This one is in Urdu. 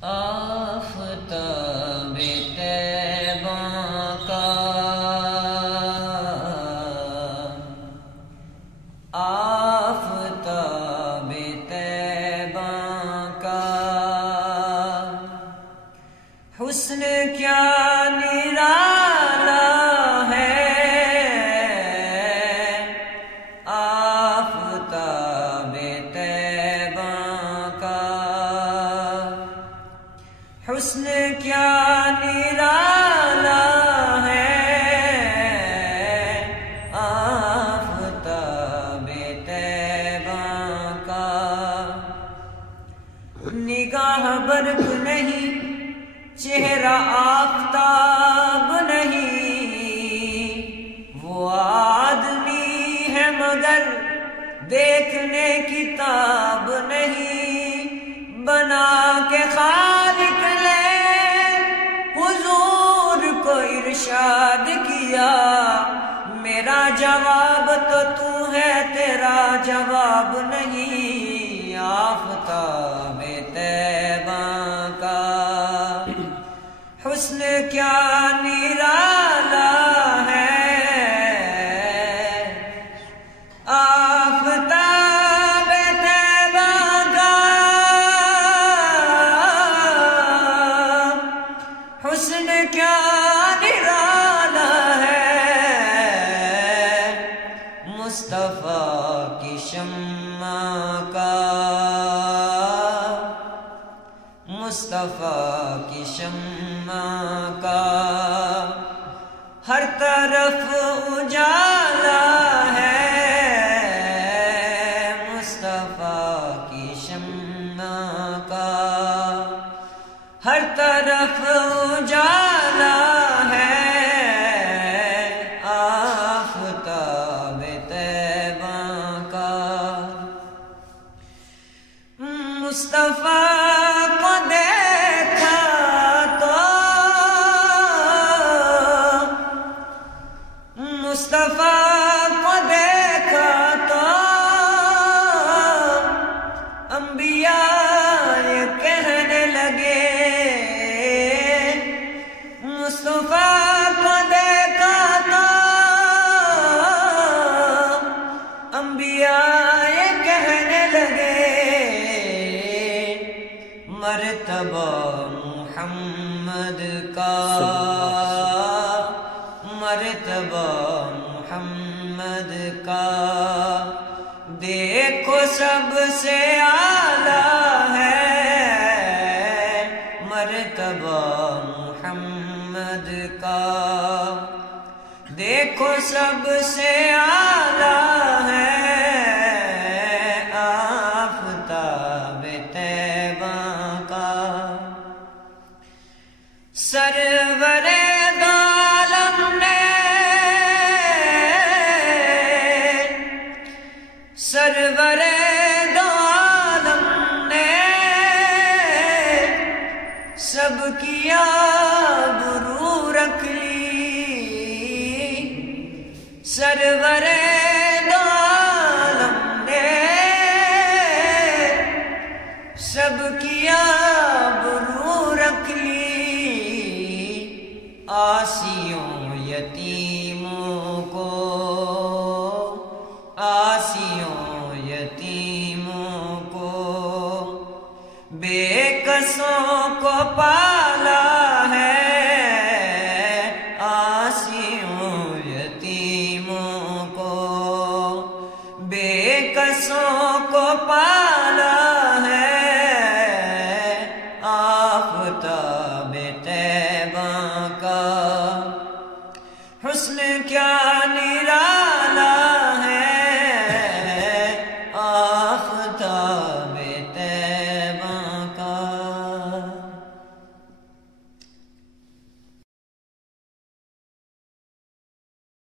آفتاب طیبہ کا، آفتاب طیبہ کا حسن کیا نرالا ہے، آفتاب طیبہ کا حسن کیا نرالا ہے، آفتاب طیبہ کا نگاہ برق نہیں، چہرہ آفتاب نہیں، وہ آدمی ہے مگر دیکھنے کتاب نہیں، بنا کے خالق نے حضور کو ارشاد کیا، میرا جواب تو تو ہے تیرا جواب نہیں، آفتاب طیبہ کا حسن کیا نرالا ہے، آفتاب طیبہ کا حسن کیا نرالا ہے، مصطفیٰ کی شمع کا، مصطفیٰ کی شمع کا ہر طرف اجالا ہے، مصطفیٰ کی شمع کا ہر طرف اجالا ہے، آفتاب طیبہ کا مصطفیٰ کو دیکھا تو، مصطفیٰ کو دیکھا تو انبیاء یہ کہنے لگے، مصطفیٰ کو دیکھا تو انبیاء یہ کہنے لگے، مرتبہ محمد کا، مرتبہ محمد کا دیکھو سب سے اعلیٰ ہے، مرتبہ محمد کا دیکھو سب سے اعلیٰ ہے، آفتاب طیبہ کا سرور دو عالم نے، سرور دو عالم نے سب کی آبرو رکھ لی، سرور دو عالم نے سب کی آبرو رکھ لی، آسیوں یتیموں کو، آسیوں یتیموں کو بے کسوں کو پالا ہے، آسیوں یتیموں کو بے کسوں کو پالا ہے، آفتاب طیبہ